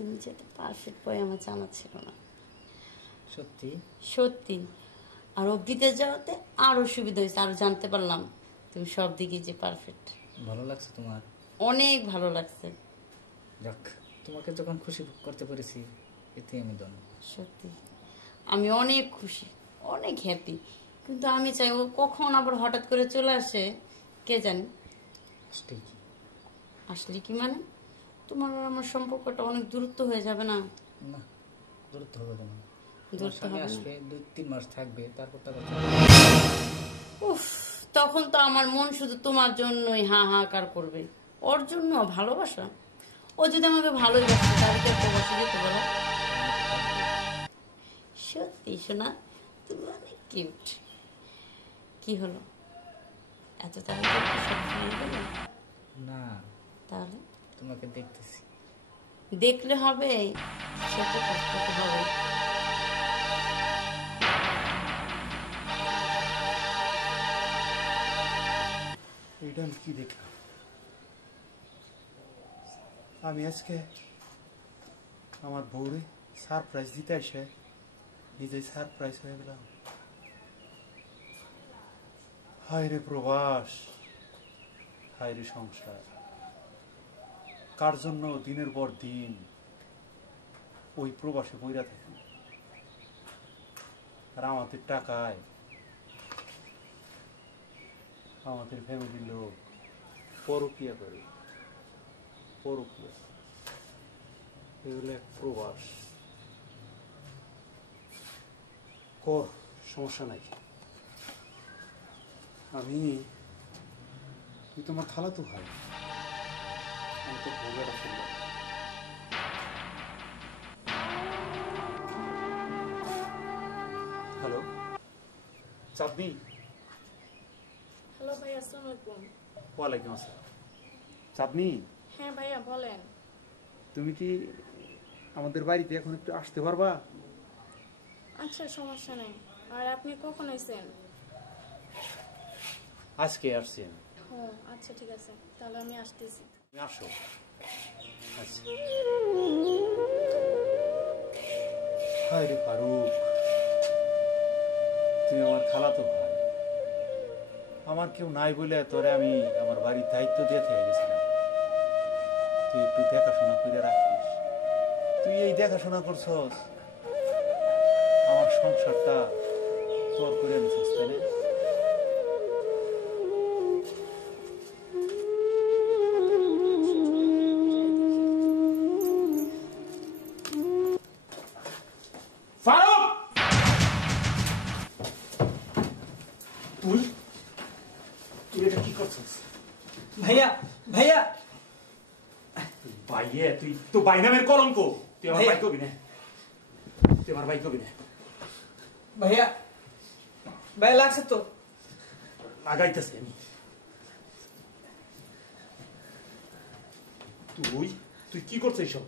তুমি যে এত পারফেক্ট বয় আমার জানা ছিল না। সত্যি সত্যি। আর ও বিদেশ যাওয়াতে আরও সুবিধা হয়েছে, আরও জানতে পারলাম তুমি সব দিকে যে পারফেক্ট। ভালো লাগছে তোমার? অনেক ভালো লাগছে। যাক, তোমাকে যখন খুশি করতে পেরেছি এতে আমি ধন্য। সত্যি আমি অনেক খুশি, অনেক হ্যাপি। কিন্তু আমি চাই ও কখন আবার হঠাৎ করে চলে আসে কে জানি। আসলে কি মানে তোমার আর আমার সম্পর্কটা অনেক দূরত্ব হয়ে যাবে না? না, দূরত্ব হবে না। দূরত্ব হবে আসবে 2-3 মাস থাকবে, তারপর উফ, তখন তো আমার মন শুধু তোমার জন্যই হাহাকার করবে। ওর জন্য ভালোবাসা, ও যদি আমাকে ভালোই বাসে তাহলে তো একটা বসে যেতে বলো। সত্যি শোনা, তুমি অনেক কিউট। কি হলো, এত তাড়াতাড়ি সব ভুলে গেলে? না, তাহলে তোমাকে দেখতেছি। দেখলে হবে, ছোট কষ্ট হবে। এটা আমি কি দেখলাম? আমি আজকে আমার বউরে সারপ্রাইজ দিতে এসে নিজেই সারপ্রাইজ হয়ে গেলাম। হায় রে প্রবাস, হায় রে সংসার, কার জন্য দিনের পর দিন ওই প্রবাসে বইরা থাকি। আর আমাদের টাকায় আমাদের ফ্যামিলির লোক পরকিয়া করে। পরকিয়া এগুলো এক প্রবাস। কর, সমস্যা নাই। তুই তোমার খালাতো ভাই, আমি তো ভোগেরা শুনলাম। হ্যালো চাঁদনি। হ্যালো ভাই, আসসালামু আলাইকুম। ওয়ালাইকুম আসসালাম। চাঁদনি, হ্যাঁ ভাইয়া বলেন। তুমি কি আমাদের বাড়িতে এখন একটু আসতে পারবা? আচ্ছা, সমস্যা নেই। আর আপনি কখন আইছেন? আজকে আসছি আমি। ও আচ্ছা, ঠিক আছে, তাহলে আমি আসতেছি। তুমি আসো। আচ্ছা। হায় রে ফারুক, তুমি আমার খালাতো ভাই। আমার কেউ নাই বলে তোরে আমি আমার বাড়ির দায়িত্ব দিয়ে থেকে গেছিলাম। তুই একটু দেখাশোনা করে রাখিস। তুই এই দেখাশোনা করছস, আমার সংসারটা তোর করে নিছিস, তাই না? ফারুক, তুই তুই এটা কি করছিস? ভাইয়া ভাইয়া ভাইয়ে, তুই তো ভাই নামের কলঙ্ক। তুই আমার ভাই কবি না, তুই আমার ভাই কবি না। ভাইয়া ভাইয়া লাগছে তো। লাগাইতেছি আমি। তুই তুই কি করছিস সব?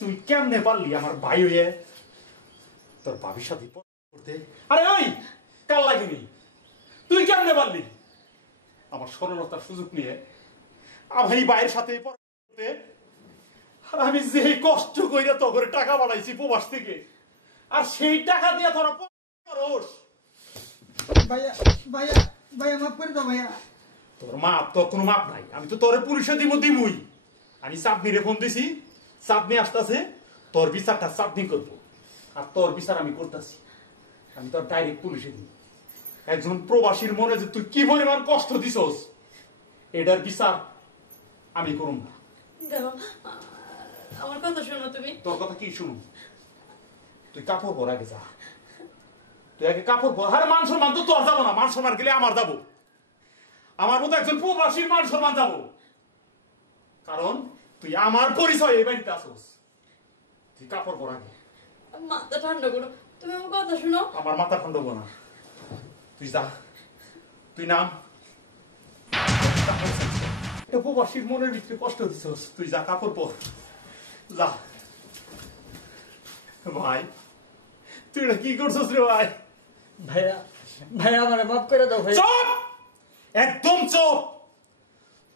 তুই কেমনে পারলি আমার ভাই হয়ে তোর ভাবির সাথে করতে? আরে ওই কাল লাগিনি, তুই কেমনে পারলি আমার সরলতার সুযোগ নিয়ে আমার এই ভাইয়ের সাথে করতে? আর আমি যে কষ্ট কইরা তো করে টাকা বাড়াইছি প্রবাস থেকে, আর সেই টাকা দিয়ে তোরা করস। ভাইয়া ভাইয়া ভাইয়া মাফ করে দাও ভাইয়া। তোর মাপ, তোর কোনো মাপ নাই। আমি তো তোর পুলিশে দিমুই। আমি চাঁদনিরে ফোন দিছি, চাঁদনি আসতেছে, তোর বিচারটা চাঁদনি করবো। আর তোর বিচার আমি করতেছি, আমি তোর ডাইরেক্ট পুলিশে দিব। একজন প্রবাসীর মনে যে তুই কি পরিমাণ কষ্ট দিছস, এটার বিচার আমি করুম না। আমার কথা শোনো তুমি। তোর কথা কি শুনুন? তুই কাপড় পর আগে যা, তুই আগে কাপড় পর। আরে মান সম্মান তো তোর যাবো না, মান সম্মান গেলে আমার যাবো। আমার মতো একজন প্রবাসীর মান সম্মান যাবো, কারণ তুই আমার পরিচয় এই বাড়িতে আসোস। তুই কাপড় পর আগে। মাথা ঠান্ডা করো, তুমি আমার কথা শোনো। আমার মাথা ঠান্ডা করো না, তুই যা, তুই নাম। এটা প্রবাসীর মনের ভিতরে কষ্ট দিছস, তুই যা কাপড় পর, যা। ভাই তুই এটা কি করছস রে ভাই? ভাইয়া ভাইয়া আমার মাফ করে দাও ভাইয়া। চুপ, একদম চুপ।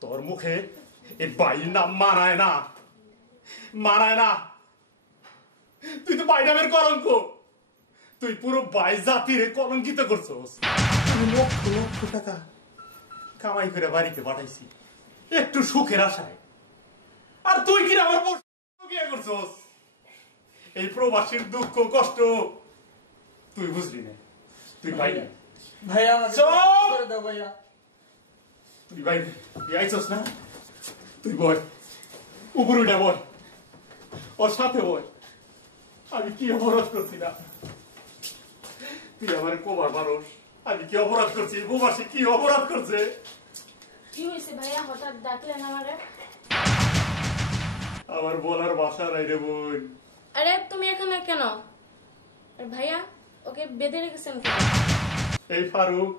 তোর মুখে এই বাইয়ের নাম মানায় না, মানায় না। তুই তো বাই নামের কলঙ্ক, তুই পুরো বাই জাতির কলঙ্কিত করছস। আমি লক্ষ লক্ষ টাকা কামাই করে বাড়িতে পাঠাইছি একটু সুখের আশায়, আর তুই কি আমার করছস? এই প্রবাসীর দুঃখ কষ্ট তুই বুঝলি না। তুই ভাই না ভাইয়া চল। দাও ভাইয়া। তুই ভাই আইছস না, তুই বয় উপরে উঠে বয়, ওর সাথে বয়। আমি কি অপরাধ করছি না? তুই আমার কোবার মানুষ, আমি কি অপরাধ করছি? প্রবাসী কি অপরাধ করছে? কি হয়েছে ভাইয়া, হঠাৎ ডাকলেন আমারে? আমার বলার ভাষা নাই রে বোন। আরে তুমি এখানে কেন? আর ভাইয়া ওকে বেঁধে রেখেছেন কেন? এই ফারুক,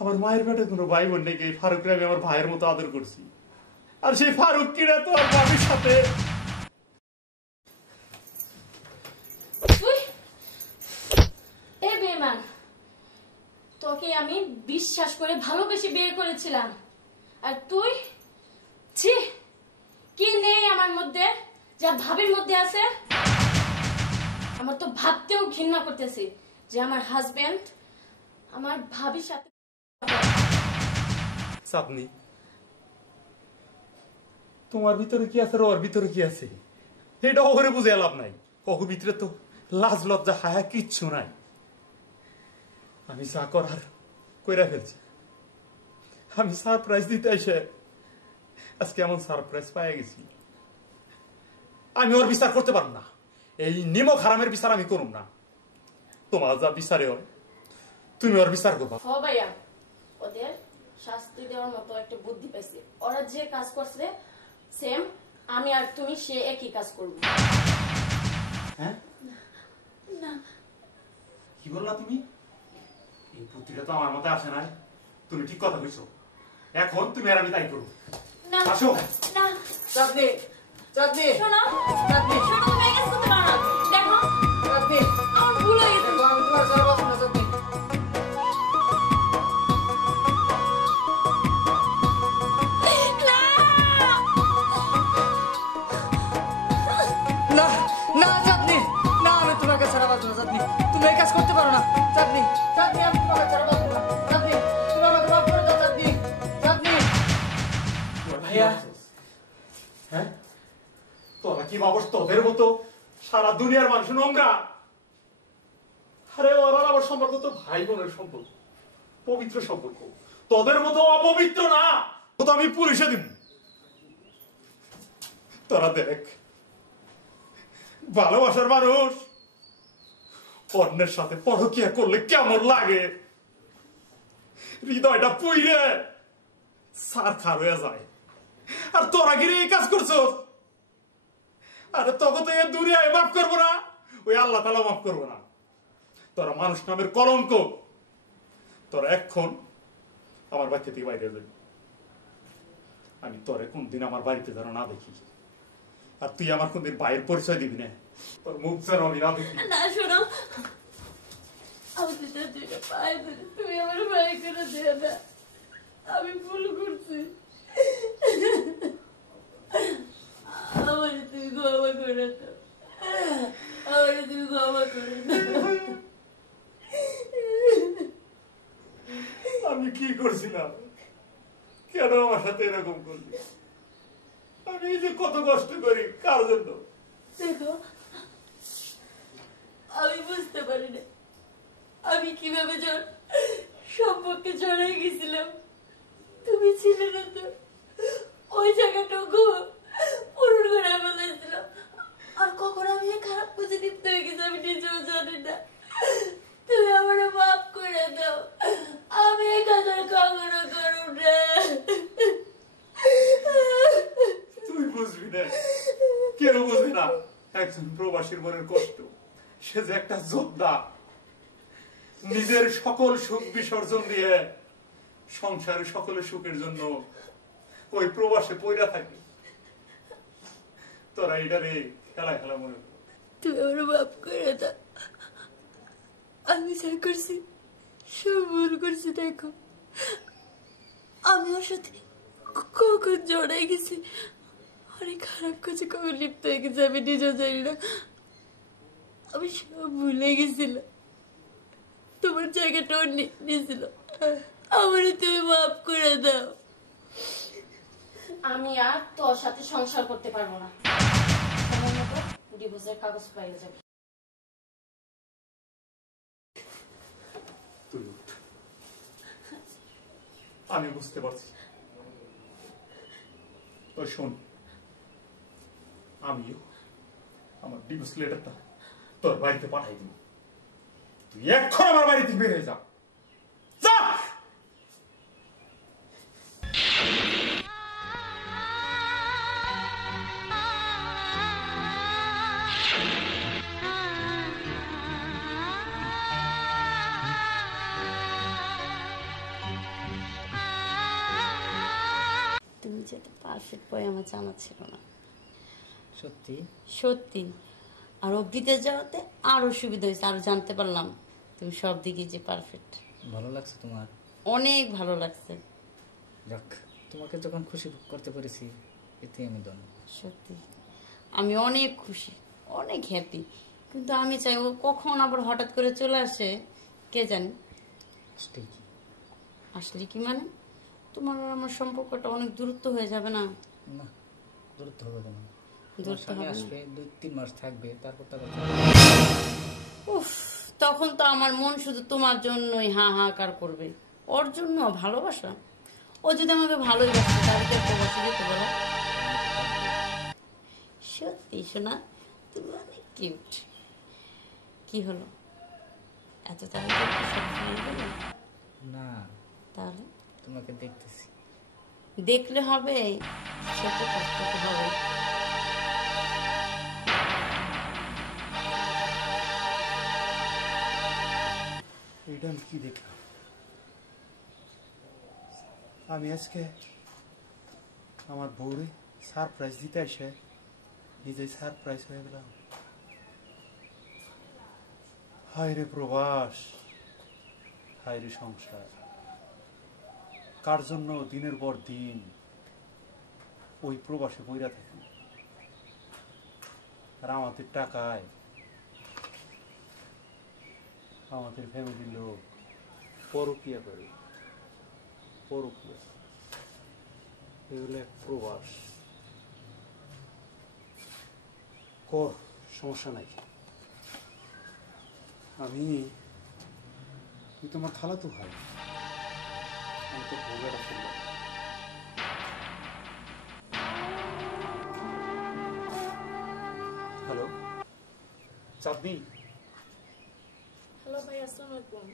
আমার মায়ের পেটে কোনো ভাই বোন নেই। এই ফারুকরে আমি আমার ভাইয়ের মতো আদর করছি, আর সেই ফারুক কিনা তো আর বাবির সাথে। তুই এ বেঈমান, তোকে আমি বিশ্বাস করে ভালোবেসে বিয়ে করেছিলাম, আর তুই ছি, কি নেই আমার মধ্যে যা ভাবির মধ্যে আছে? আমার তো ভাবতেও ঘৃণা করতেছি যে আমার হাজবেন্ড আমার ভাবির সাথে। চাঁদনি, তোমার ভিতরে কি আছে আর ওর ভিতরে কি আছে এটা ওরে বুঝে লাভ নাই। কখু ভিতরে তো লাজ লজ্জা হায়া কিচ্ছু নাই। আমি যা করার কইরা ফেলছি। আমি সারপ্রাইজ দিতে এসে আজকে এমন সারপ্রাইজ পাই গেছি। আমি ওর বিচার করতে পারব না, এই নিমক হারামের বিচার আমি করুম না। তোমার যা বিচারে হয় তুমি ওর বিচার করবা। হ ভাইয়া, ওদের শাস্তি দেওয়ার মতো একটা বুদ্ধি পাইছি। ওরা যে কাজ করছে সেম আমি আর তুমি সে একই কাজ করবো। হ্যাঁ না কি বললা তুমি? এই বুদ্ধিটা তো আমার মতে আসে নাই। তুমি ঠিক কথা কইছো। এখন তুমি আর আমি তাই করবো। না আসো। না চাঁদনি, চাঁদনি, শোনো চাঁদনি, শোনো, তুমি এই কাজ করতে পারো না। দেখো চাঁদনি, আমার ভুল হয়ে গেছে। দেখো আমি তোমার ছাড়া বাঁচবো না চাঁদনি। না না চাঁদনি, না আমি তোমাকে ছাড়া বাঁচবো না চাঁদনি। তুমি এই কাজ করতে পারো না চাঁদনি। চাঁদনি, আমি তোমাকে ছাড়া বাঁচবো না চাঁদনি। তুমি আমাকে মাফ করে দাও চাঁদনি। চাঁদনি, ভাইয়া। হ্যাঁ তোরা কি ভাবস তোদের মতো সারা দুনিয়ার মানুষ নোংরা? আরে ওরা আমার সম্পর্ক তো ভাই বোনের সম্পর্ক, পবিত্র সম্পর্ক। তোদের মতো অপবিত্র না। ও তো আমি পুলিশে দিব। তোরা দেখ, ভালোবাসার মানুষ অন্যের সাথে পরকিয়া করলে কেমন লাগে। হৃদয়টা পুইরে সার খার হয়ে যায়। আর তোরা গিয়ে এই কাজ করছো। আরে তোকে তো এ দুনিয়ায় মাফ করবো না, ওই আল্লাহ তাআলা মাফ করবো না। তোরা মানুষ নামের কলঙ্ক। তোরা এখন আমার বাড়ি থেকে বাইরে যাবি। আমি তোরে কোনদিন আমার বাড়িতে যেন না দেখি, আর তুই আমার কোনদিন বাইরের পরিচয় দিবি না। তোর মুখ যেন আমি না দেখি। না শোনো, আমি দুটো পায়ে ধরে, তুমি আমার ভাই করে দিও না। আমি ভুল করছি, আমার তুমি ক্ষমা করে দাও, আমার তুমি ক্ষমা করে দাও। আমি কি করছিলাম? কেন আমার সাথে এরকম করলি? আমি এই যে কত কষ্ট করি কার জন্য? দেখো, আমি বুঝতে পারি না আমি কিভাবে সম্পর্কে জড়াই গেছিলাম। তুমি ছিলে না তো, ওই জায়গাটুকু পূরণ করে ফেলেছিলাম। আর কখন আমি যে খারাপ বুঝে লিপ্ত হয়ে গেছি আমি নিজেও জানি না। তুমি আমার মাফ করে দাও, আমি এই কাজের কখনো করব না। তুই বুঝবি না, কেউ বুঝবি না একজন প্রবাসীর মনের কষ্ট। সে যে একটা যোদ্ধা, নিজের সকল সুখ বিসর্জন দিয়ে সংসারের সকলের সুখের জন্য ওই প্রবাসে পইরা থাকে। তোরা এটারে খেলা খেলা মনে কর। তুমি আমার মাফ করে দাও, আমি যা করছি সব ভুল করছি। দেখো, আমি ওর সাথে কখন জড়াই গেছি, অনেক খারাপ কাজে কখন লিপ্ত হয়ে গেছে আমি নিজেও জানি না। আমি সব ভুলে গেছিলাম, তোমার জায়গাটাও নিয়েছিল, আমার তুমি মাফ করে দাও। আমি আর তোর সাথে সংসার করতে পারবো না, সময় মতো ডিভোর্সের কাগজ পাইয়ে যাবে। তুই উঠ। আমি বুঝতে পারছি। তো শোন, আমিও আমার ডিভোর্স লেটারটা তোর বাড়িতে পাঠাই দিব। তুই এক্ষণ আমার বাড়িতে বেরিয়ে যা। যা। তুমি যেটা পারফেক্ট বই আমার জানা ছিল না, সত্যি? সত্যি। আর অবধিতে যাওয়াতে আরো সুবিধা হয়েছে, আরো জানতে পারলাম তুমি সব দিকে যে পারফেক্ট। ভালো লাগছে তোমার? অনেক ভালো লাগছে। যাক, তোমাকে যখন খুশি করতে পেরেছি এতে আমি ধন্য। সত্যি আমি অনেক খুশি, অনেক হ্যাপি। কিন্তু আমি চাই ও কখন আবার হঠাৎ করে চলে আসে কে জানি। আসলেই কি? আসলে কি মানে তোমার আর আমার সম্পর্কটা অনেক দূরত্ব হয়ে যাবে না? না, দূরত্ব হবে কেন? দূরত্ব হবে না। আসবে 2-3 মাস থাকবে, তারপর তারপর উফ, তখন তো আমার মন শুধু তোমার জন্যই হাহাকার করবে। ওর জন্য ভালোবাসা, ও যদি আমাকে ভালোই বাসে তাহলে কি প্রবাসী যেতে বলো? সত্যি শোনা, তুমি অনেক কিউট। কি হলো, এত তাড়াতাড়ি সব ভুলে গেলে? না, তাহলে তোমাকে দেখতেছি। দেখলে হবে, ছোট কষ্ট তো হবে। এটা আমি কি দেখলাম? আমি আজকে আমার বউরে সারপ্রাইজ দিতে এসে নিজেই সারপ্রাইজ হয়ে গেলাম। হায় রে প্রবাস, হায় রে সংসার। কার জন্য দিনের পর দিন ওই প্রবাসে বইরা থাকি, আর আমাদের টাকায় আমাদের ফ্যামিলির লোক পরকিয়া করে। পরকিয়া এগুলো এক প্রবাস। কর, সমস্যা নাই। তুই তোমার খালাতো ভাই, আমি তো ভোগেরা শুনলাম। হ্যালো চাঁদনি। হ্যালো ভাই, আসসালামু আলাইকুম।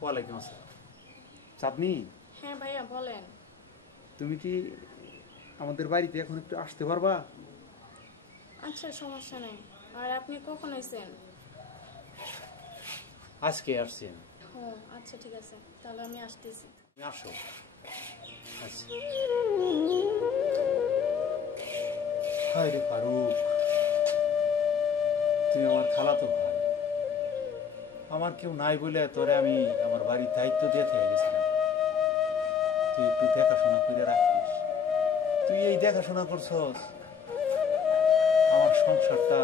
ওয়ালাইকুম আসসালাম। চাঁদনি, হ্যাঁ ভাইয়া বলেন। তুমি কি আমাদের বাড়িতে এখন একটু আসতে পারবা? আচ্ছা, সমস্যা নেই। আর আপনি কখন আইছেন? আজকে আসছি আমি। ও আচ্ছা, ঠিক আছে, তাহলে আমি আসতেছি। তুমি আসো। আচ্ছা। হায় রে ফারুক, তুমি আমার খালাতো ভাই। আমার কেউ নাই বলে তোরে আমি আমার বাড়ির দায়িত্ব দিয়ে থেকে গেছিলাম। তুই একটু দেখাশোনা করে রাখিস। তুই এই দেখাশোনা করছস, আমার সংসারটা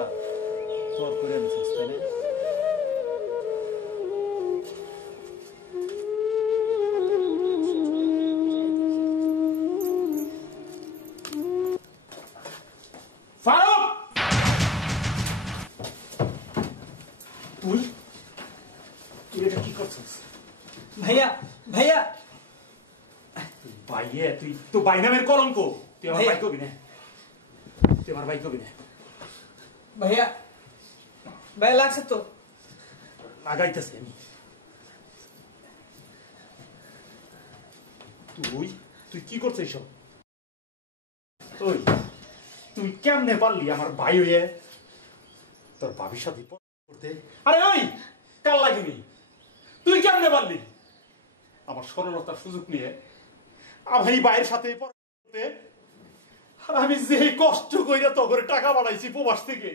তোর করে আনছিস, তাই না? ফারুক, তুই তুই এটা কি করছিস? ভাইয়া, ভাইয়া, ভাইয়ে, তুই তো ভাই নামের কলঙ্ক। তুই আমার ভাইয়া। ভাই কবি না, তুই আমার ভাই কবি না। ভাইয়া, ভাইয়া লাগছে তো? লাগাইতেছি আমি। তুই তুই কি করছিস সব? তুই কেমনে পারলি আমার ভাই হয়ে তোর ভাবির সাথে করতে? আরে ওই কাল লাগিনি, তুই কেমনে পারলি আমার সরলতার সুযোগ নিয়ে আমার এই ভাইয়ের সাথে করতে? আমি যে কষ্ট কইরা তো করে টাকা বাড়াইছি প্রবাস থেকে,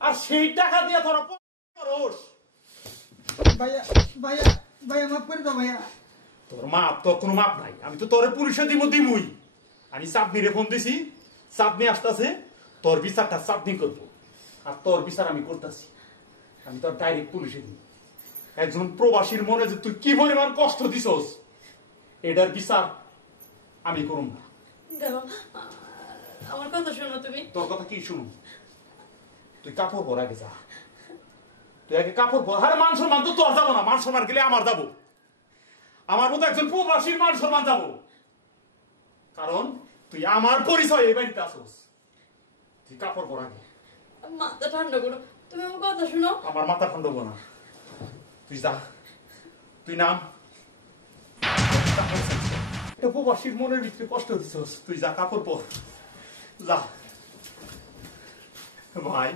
আর সেই টাকা দিয়ে তোরা করস। ভাইয়া, ভাইয়া, ভাইয়া মাফ করে দাও ভাইয়া। তোর মাপ, তোর কোনো মাপ নাই। আমি তো তোরে পুলিশে দিমুই। আমি চাঁদনিরে ফোন দিছি, চাঁদনি আসতেছে, তোর বিচারটা চাঁদনি করবো, আর তোর বিচার আমি করতেছি। আমি তোর ডাইরেক্ট পুলিশে দিই। একজন প্রবাসীর মনে যে তুই কি পরিমাণ কষ্ট দিছস, এটার বিচার আমি করুম না। দেখো, আমার কথা শোনো তুমি। তোর কথা কি শুনুন? তুই কাপড় পর আগে যা, তুই আগে কাপড় পর। আরে মান সম্মান তো তোর যাবো না, মান সম্মান গেলে আমার যাবো। আমার মতো একজন প্রবাসীর মান সম্মান যাবো, কারণ তুই আমার পরিচয় এই বাড়িতে আসোস। তুই কাপড় পর আগে। মাথা ঠান্ডা করো, তুমি আমার কথা শোনো। আমার মাথা ঠান্ডা হবো না, তুই যা, তুই নাম। এটা প্রবাসীর মনের ভিতরে কষ্ট দিছস, তুই যা কাপড় পর, যা। ভাই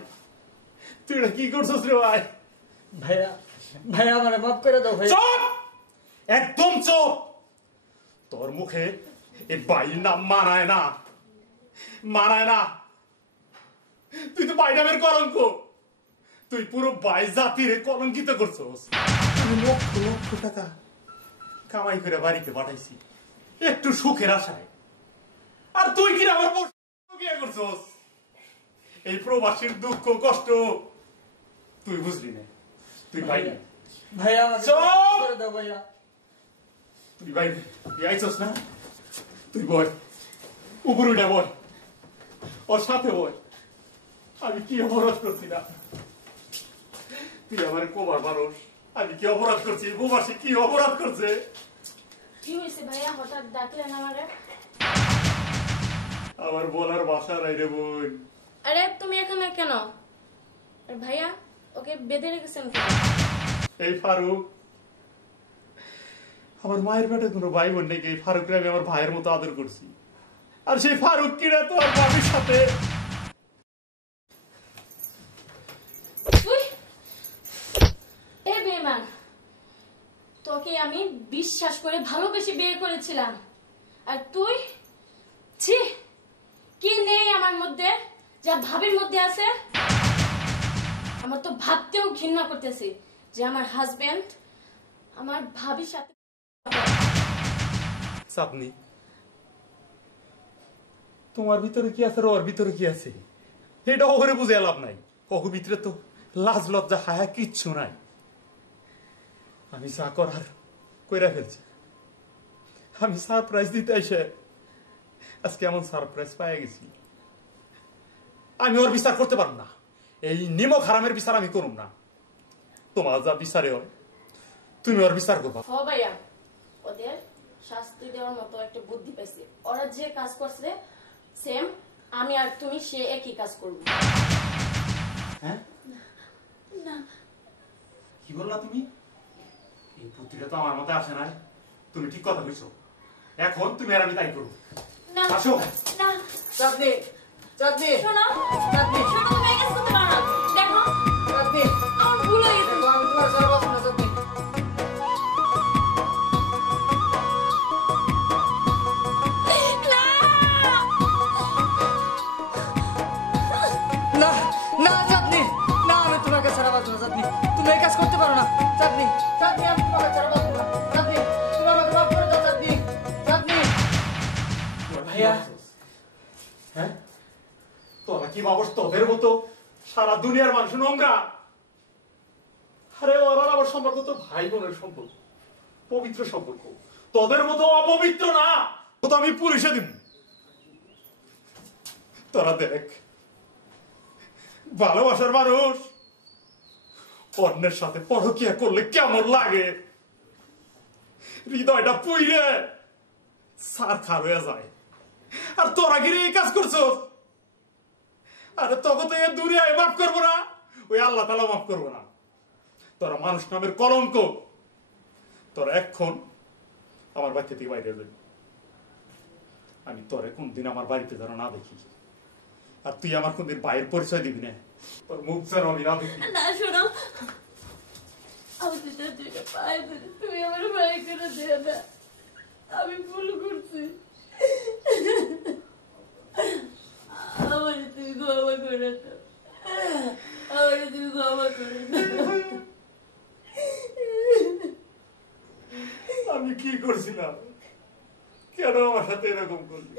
তুই এটা কি করছস রে ভাই? ভাইয়া ভাইয়া আমার মাফ করে দাও ভাই। চুপ, একদম চুপ। তোর মুখে এই বাইর নাম মানায় না, মানায় না। তুই তো বাই নামের কলঙ্ক, তুই পুরো বাই জাতির কলঙ্কিত করছস। আমি লক্ষ লক্ষ টাকা কামাই করে বাড়িতে পাঠাইছি একটু সুখের আশায়, আর তুই কি আমার বিয়ে করছস? এই প্রবাসীর দুঃখ কষ্ট তুই বুঝলি না, তুই ভাই না। ভাইয়া আমাকে মাফ করে দাও ভাইয়া। তুই ভাই আইছস না, তুই বয় উপরে উঠে বয়, ওর সাথে বয়। আমি কি অপরাধ করছি না? তুই আমার কোমার মানুষ, আমি কি অপরাধ করছি? প্রবাসী কি অপরাধ করছে? কি হয়েছে ভাইয়া, হঠাৎ ডাকলেন আমারে? আমার বলার ভাষা নাই রে বোন। আরে তুমি এখানে কেন? আর ভাইয়া ওকে বেঁধে রেখেছেন কেন? এই ফারুক আমার মায়ের পেটে কোনো ভাই বোন নেই, এই ফারুককে আমি আমার ভাইয়ের মতো আদর করছি, আর সেই ফারুক কিনা তো আর বাবির সাথে। তুই এ বেঈমান, তোকে আমি বিশ্বাস করে ভালোবেসে বিয়ে করেছিলাম, আর তুই ছি, কি নেই আমার মধ্যে যা ভাবির মধ্যে আছে? আমার তো ভাবতেও ঘৃণা করতেছি যে আমার হাজবেন্ড আমার ভাবির সাথে। চাঁদনি, তোমার ভিতরে কি আছে, ওর ভিতরে কি আছে, এটা ওরে বুঝে লাভ নাই। ওর ভিতরে তো লাজ লজ্জা হায়া কিচ্ছু নাই। আমি যা করার কইরা ফেলছি। আমি সারপ্রাইজ দিতে এসে আজকে এমন সারপ্রাইজ পাই গেছি। আমি ওর বিচার করতে পারব না, এই নিমক হারামের বিচার আমি করুম না। তোমার যা বিচারে হয় তুমি ওর বিচার করবা। হ ভাইয়া, ওদের শাস্তি দেওয়ার মতো একটা বুদ্ধি পাইছি। ওরা যে কাজ করছে সেম আমি আর তুমি সে একই কাজ করব। হ্যাঁ, না কি বললা তুমি? এই বুদ্ধিটা তো আমার মতে আসে নাই। তুমি ঠিক কথা কইছো, এখন তুমি আর আমি তাই করবো। না আসো। না, চাঁদনি চাঁদনি শোনো চাঁদনি শোনো, তুমি এই কাজ করতে পারো না। দেখো চাঁদনি, আমার ভুল হয়ে গেছে। দেখো আমি তোমার ছাড়া বাঁচবো না চাঁদনি। না না চাঁদনি, না আমি তোমাকে ছাড়া বাঁচবো না চাঁদনি। তুমি এই কাজ করতে পারো না চাঁদনি। চাঁদনি আমি তোমাকে ছাড়া বাঁচবো না চাঁদনি। তুমি আমাকে মাফ করে দাও চাঁদনি। চাঁদনি ভাইয়া, হ্যাঁ, তোরা কি ভাবস তোদের মতো সারা দুনিয়ার মানুষ নোংরা? আরে ওরা আমার সম্পর্ক তো ভাই বোনের সম্পর্ক, পবিত্র সম্পর্ক। তোদের মতো অপবিত্র না, ও তো আমি পুলিশে দিব। তোরা দেখ, ভালোবাসার মানুষ অন্যের সাথে পরকিয়া করলে কেমন লাগে, হৃদয়টা পুইরে সার খার হয়ে যায়। আর তোরা গিয়ে এই কাজ করছো, আরে তোকে তো এ দুনিয়ায় মাফ করবো না, ওই আল্লাহ তাআলা মাফ করবো না। তোরা মানুষ নামের কলঙ্ক, তোরা এখন আমার বাড়ি থেকে বাইরে যাবি। আমি তোরে কোনদিন আমার বাড়িতে যেন না দেখি, আর তুই আমার কোনদিন ভাইয়ের পরিচয় দিবি না, তোর মুখ যেন আমি না দেখি। না শোনো, আমি দুটা দুইটা পায়ে ধরে তুমি আমার ভাই করে দিও না, আমি ভুল করছি। আমার তুমি ক্ষমা করে দাও, আমার তুমি ক্ষমা করে দাও। আমি কি করছিলাম, কেন আমার সাথে এরকম করলি?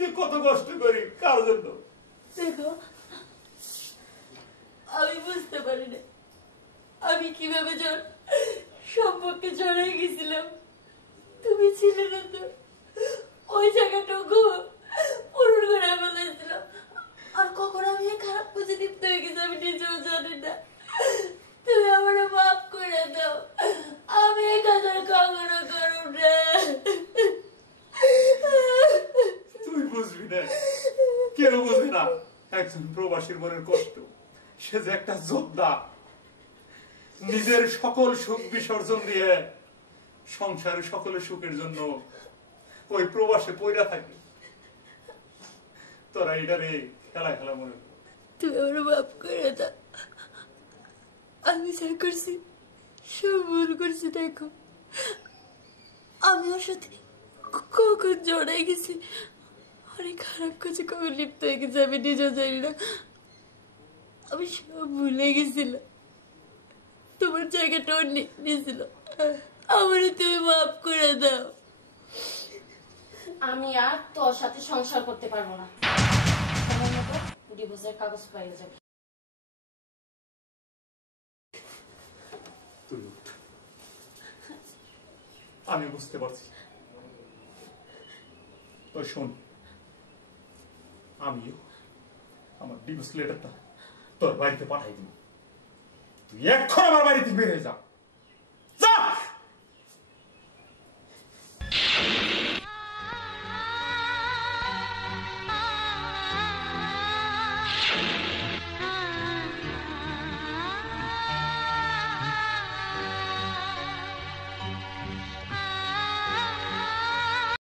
যে কত কষ্ট করি কার জন্য। দেখো আমি বুঝতে পারি না আমি কিভাবে সম্পর্কে জড়াই গেছিলাম। তুমি ছিলে না তো, ওই জায়গাটুকু পূরণ করে ফেলেছিলাম। আর কখন আমি খারাপ কাজে লিপ্ত হয়ে গেছি আমি নিজেও জানি না। তুমি আমার মাফ করে দাও, আমি এই কাজের কখনো করব না। তুই বুঝবি না, কেউ বুঝবি না একজন প্রবাসীর মনের কষ্ট। সে যে একটা যোদ্ধা, নিজের সকল সুখ বিসর্জন দিয়ে সংসারের সকলের সুখের জন্য ওই প্রবাসে পয়রা থাকে। তোরা এটারে খেলা খেলা মনে কর। তুমি আমার মাফ করে দাও, আমি যা করছি সব ভুল করছি। দেখো আমি ওর সাথে কখন জড়াই গেছি, অনেক খারাপ কাজে কখন লিপ্ত হয়ে গেছি আমি নিজেও জানি না। আমি সব ভুলে গেছিলাম, তোমার জায়গাটা ওর নিয়েছিল। আমার তুমি মাফ করে দাও। আমি আর তোর সাথে সংসার করতে পারবো না। তোমার মতো ডিভোর্সের কাগজ পাইয়ে যাবে। তুই উঠ, আমি বুঝতে পারছি। তো শোন, আমিও আমার ডিভোর্স লেটারটা তোর বাড়িতে পাঠাই দিব। তুই এখন আমার বাড়িতে বের হয়ে যা।